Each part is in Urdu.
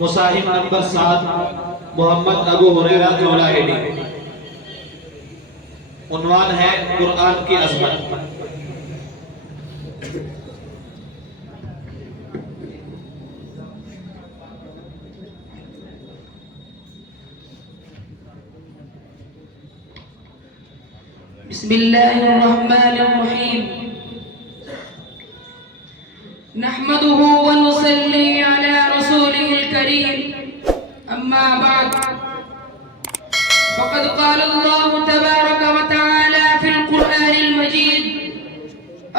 مصاحف نمبر 7 محمد ابو ہریرہ جولاہیڈی۔ عنوان ہے قرآن کی عظمت۔ بسم اللہ الرحمن الرحیم نحمده ونصلي على رسوله الكريم اما بعد فقد قال الله تبارك وتعالى في القرآن المجيد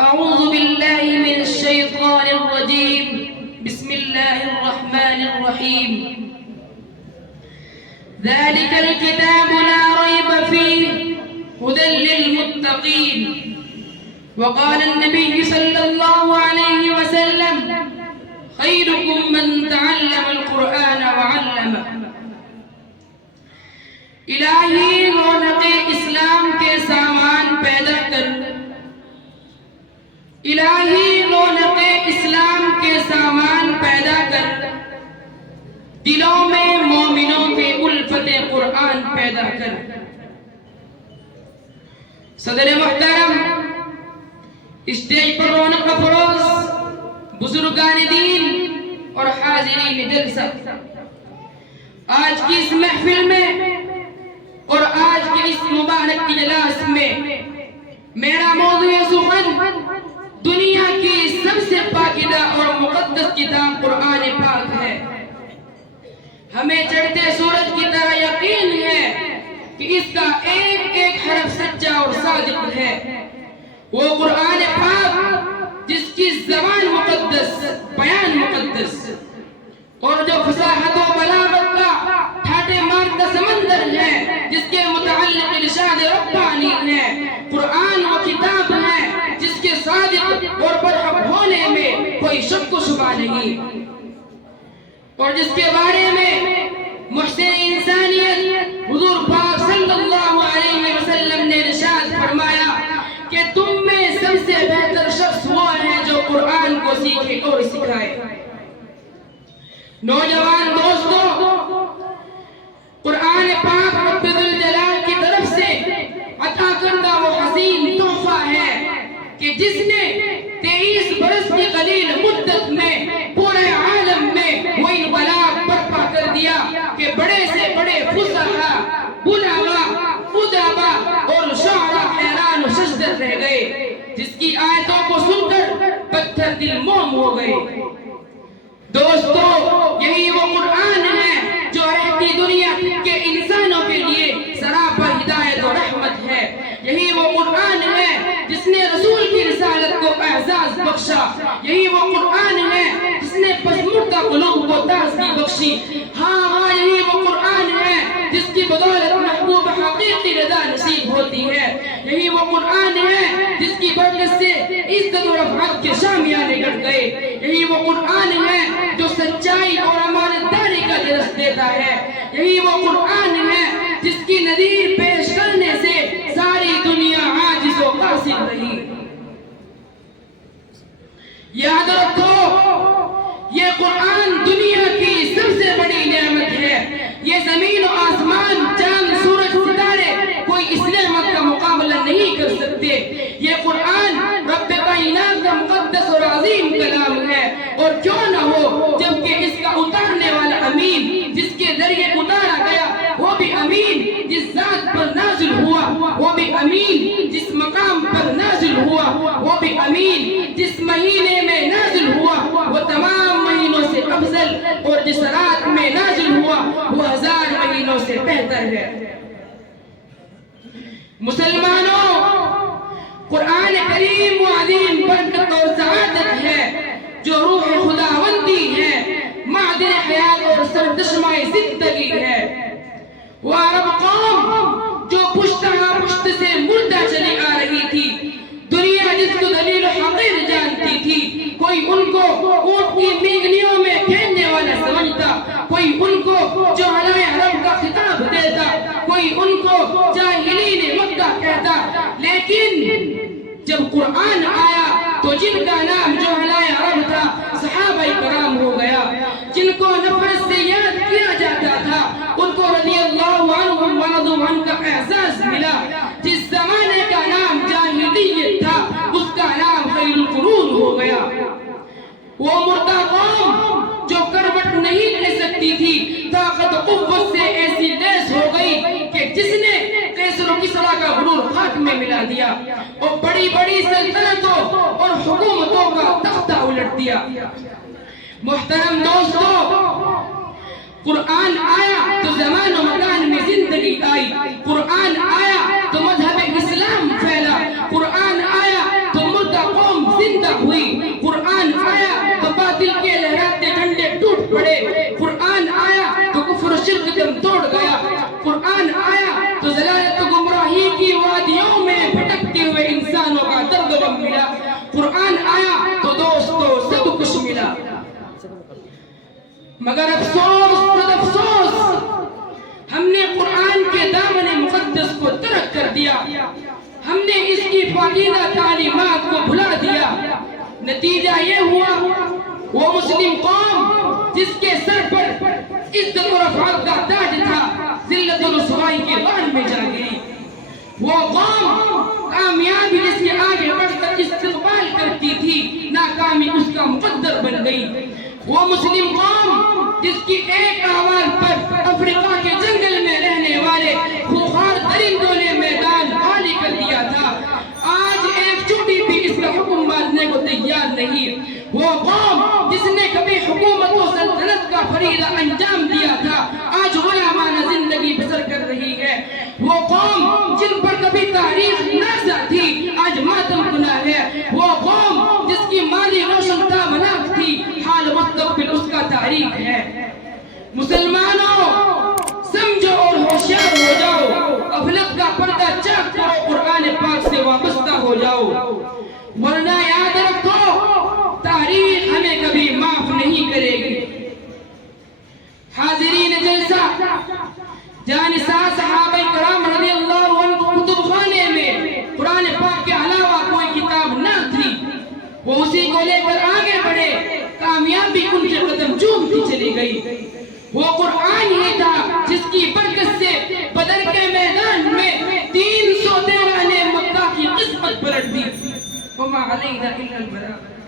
اعوذ بالله من الشيطان الرجيم بسم الله الرحمن الرحيم ذلك الكتاب لا ريب فيه هدى للمتقين وقال النبي صلى الله عليه وسلم خيركم من تعلم القرآن وعلمه۔ الہی رونق اسلام کے سامان پیدا کر، الہی رونق اسلام کے سامان پیدا کر، دلوں میں مومنوں کے الفت قرآن پیدا کر۔ صدر محترم، اسٹیج پر رونق افروز بزرگان دین اور حاضرین جلسہ، آج کی اس محفل میں اور آج کے اس مبارک اجلاس میں میرا موضوع سخن دنیا کی سب سے پاکیزہ اور مقدس کتاب قرآن پاک ہے۔ ہمیں چڑھتے سورج کی طرح یقین ہے کہ اس کا ایک ایک حرف سچا اور صادق ہے۔ وہ قرآن پاک جس کی زبان مقدس، بیان مقدس، اور جو فصاحت و بلاغت کا ٹھاٹے مارتا سمندر ہے، جس کے متعلق ارشاد ربانی ہے۔ قرآن وہ کتاب ہے جس کے صادق اور برحق ہونے میں کوئی شک و شبہ نہیں، اور جس کے بارے میں محسن انسانیت حضور پاک صلی اللہ علیہ وسلم نے ارشاد فرمایا کہ تم میں سب سے بہتر شخص وہ ہے جو قرآن کو سیکھے اور سکھائے۔ نوجوان دوستو، قرآن پاک رب ذوالجلال کی طرف سے عطا کردہ وہ حسین تحفہ ہے کہ جس نے 23 برس کی قلیل مدت میں پورے عالم میں وہ انقلاب برپا کر دیا کہ بڑے سے بڑے فصحا، بلغا، ادبا اور شعراء حیران و ششدر رہ گئے، جس کی آیتوں کو سن کر پتھر دل موم ہو گئے۔ دوستو، یہی وہ قرآن ہے جو رہتی دنیا کے انسانوں کے لیے سراپا ہدایت و رحمت ہے۔ یہی وہ قرآن ہے جس نے رسول کی رسالت کو اعزاز بخشا۔ یہی وہ قرآن ہے جس نے پسمردہ قلوب کو تازگی بخشی۔ ہاں، یہی وہ قرآن ہے جس کی بدولت محبوب حقیقی رضا نصیب ہوتی ہے۔ یہی وہ قرآن ہے جس کی برکت سے عزت و رفعت کے شامیانے گڑ گئے۔ یہی وہ قرآن ہے جو سچائی اور امانت داری کا درس دیتا ہے۔ یہی وہ قرآن ہے جس کی نظیر پیش کرنے سے ساری دنیا عاجز و قاصر رہی۔ یاد رکھو، یہ قرآن دنیا کی سب سے بڑی نعمت ہے۔ یہ زمین و آسمان، چاند، سورج، ستارے کوئی اس نعمت کا مقابلہ نہیں کر سکتے۔ یہ قرآن رب کائنات کا مقدس اور عظیم کلام ہے، اور کیوں نہ ہو جبکہ اس کا اتارنے والا امین، جس کے ذریعے اتارا گیا وہ بھی امین، جس ذات پر نازل ہوا وہ بھی امین، جس مقام پر نازل ہوا وہ بھی امین، جس مہینے میں نازل ہوا وہ تمام مہینوں سے افضل، اور جس رات میں نازل ہوا وہ 1000 مہینوں سے بہتر ہے۔ مسلمانوں، قرآن کریم و عظیم برکت اور سعادت ہے جو روح خداوندی ہے، معدن حیات اور سرچشمہ زندگی ہے۔ وہ عرب قوم جو پشت پشت سے مردہ چلی آ رہی تھی، دنیا جس کو دلیل حقیر جانتی تھی، کوئی ان کو اونٹ کی مینگنیوں میں کھیلنے والا سمجھتا، کوئی ان کو جہلائے عرب کا خطاب دیتا، کوئی ان کو جاہلین مکہ کہتا، لیکن جب قرآن آیا تو جن کا نام جہلائے عرب تھا صحابہ کرام ہو گیا، جن کو فرض سے یاد کیا جاتا تھا ان کو رضی اللہ عنہم ورضوا عنہ کا اعزاز ملا. جس زمانے کا نام جاہلیت تھا اس کا نام خیر القرون ہو گیا. وہ مردہ قوم جو کروٹ نہیں لے سکتی تھی طاقت قوت سے ایسی لیس ہو گئی کہ جس نے کیسر و کسریٰ کا غرور خاک میں ملا دیا اور بڑی بڑی سلطنتوں اور حکومتوں کا تختہ الٹ دیا. محترم دوستو، قرآن آیا تو زمان و مکان میں زندگی آئی. قرآن آیا تو مذہب اسلام پھیلا. قرآن آیا تو مردہ قوم زندہ ہوئی. قرآن آیا تو باطل کے لہراتے جھنڈے ٹوٹ پڑے. قرآن آیا تو کفر و شرک دم توڑ گیا. قرآن آیا تو ضلالت و گمراہی کی وادیوں میں بھٹکتے ہوئے انسانوں کا درد غم ملا. قرآن آیا تو دوستو سب کچھ ملا. مگر افسوس خود افسوس، ہم نے قرآن کے دامن مقدس کو ترک کر دیا. ہم نے اس کی پاکیزہ تعلیمات کو بھلا دیا. نتیجہ یہ ہوا وہ مسلم قوم جس کے سر پر عزت و رفعت کا تاج تھا ذلت و رسوائی کے غار میں جا گئی. وہ قوم کامیابی جس کے آگے بڑھ کر استقبال کرتی تھی ناکامی اس کا مقدر بن گئی. وہ مسلم قوم جس کی ایک آواز پر افریقہ کے جنگل میں رہنے والے خوخار درندوں نے میدان خالی کر دیا تھا، آج ایک چوٹی بھی اس کا حکم ماننے کو تیار نہیں. وہ قوم جس نے کبھی حکومت و سلطنت کا فریضہ انجام دیا تھا آج غلامانہ زندگی بسر کر رہی ہے. وہ قوم جن پر کبھی تاریخ نازا تھی آج ماتم کنا ہے. وہ قوم جس کی مالی روشن تامنات تھی حال مستقبل اس کا تاریخ ہے. مسلمانوں سمجھو اور ہوشیار ہو جاؤ. غفلت کا پردہ چاک کرو، قرآن پاک سے وابستہ ہو جاؤ، ورنہ یاد رکھو تاریخ ہمیں کبھی معاف نہیں کرے گی. حاضرین جلسہ، جانثار صحابہ کرام رضی اللہ عنہ کتب خانے میں قرآن پاک کے علاوہ کوئی کتاب نہ تھی. وہ اسی کو لے کر آگے بڑھے، کامیابی ان کے قدم چومتی چلی گئی. وہ قرآن ہی تھا جس کی برکت سے بدر کے میدان میں 313 نے مکہ کی قسمت پلٹ دی. وما علینا الا البلاغ.